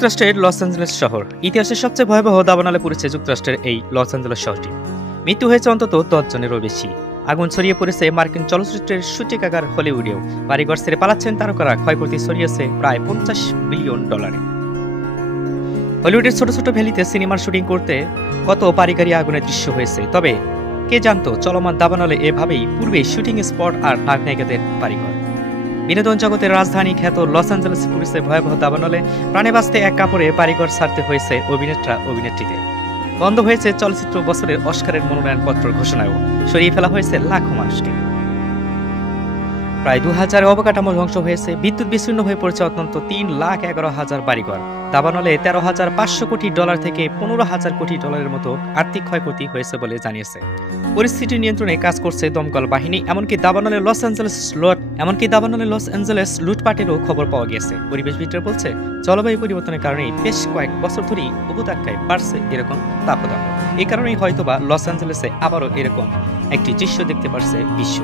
যুক্তরাষ্ট্রের Los Angeles শহর ইতিহাসের সবচেয়ে ভয়াবহ দাবানলে পড়েছে যুক্তরাষ্ট্রের এই লস অ্যাঞ্জেলেস শহরটি। মৃত্যু হয়েছে অন্তত 10 জনেরও বেশি। আগুন ছড়িয়ে পড়েছে মার্কিন চলচ্চিত্রের শুটিংকাগার হলিউডেও। বাড়িঘর ছেড়ে পালাচ্ছেন তারকারা, ক্ষয়ক্ষতি ছড়িয়েছে প্রায় $50 বিলিয়ন। হলিউডের ছোট ছোট ভ্যালিতে সিনেমার শুটিং করতে কত পারিবারিক আগুনের দৃশ্য হয়েছে, তবে কে জানতো চলমান দাবানলে এভাবেই পূর্বেই শুটিং স্পট আর নায়িকাদের বাড়িঘর। বিনোদন জগতের রাজধানী খ্যাত লস অ্যাঞ্জেলেস পুলিশে ভয়াবহ দাবানলে প্রাণে বাঁচতে এক কাপড়ে বাড়িঘর ছাড়তে হয়েছে অভিনেত্রীদের। বন্ধ হয়েছে চলচ্চিত্র বছরের অস্কারের মনোনয়নপত্র ঘোষণায়ও, সরিয়ে ফেলা হয়েছে লাখো মানুষকে। প্রায় 2000 অবকাঠামো ধ্বংস হয়েছে, বিদ্যুৎ বিচ্ছিন্ন হয়ে পড়েছে অত্যন্ত 3,11,000 বাড়িঘর। দাবানলে $13,500 কোটি থেকে $15,000 কোটি মতো আর্থিক ক্ষয়ক্ষতি হয়েছে বলে জানিয়েছে। পরিস্থিতি নিয়ন্ত্রণে কাজ করছে দমকল বাহিনী। এমনকি দাবানলে লস অ্যাঞ্জেলেস লুটপাটেরও খবর পাওয়া গেছে। পরিবেশবিদরা বলছে, জলবায়ু পরিবর্তনের কারণে বেশ কয়েক বছর ধরেই উপত্যকায় বাড়ছে এরকম তাপদাহ। এই কারণেই হয়তোবা লস অ্যাঞ্জেলেসে আবারও এরকম একটি দৃশ্য দেখতে পারছে বিশ্ব।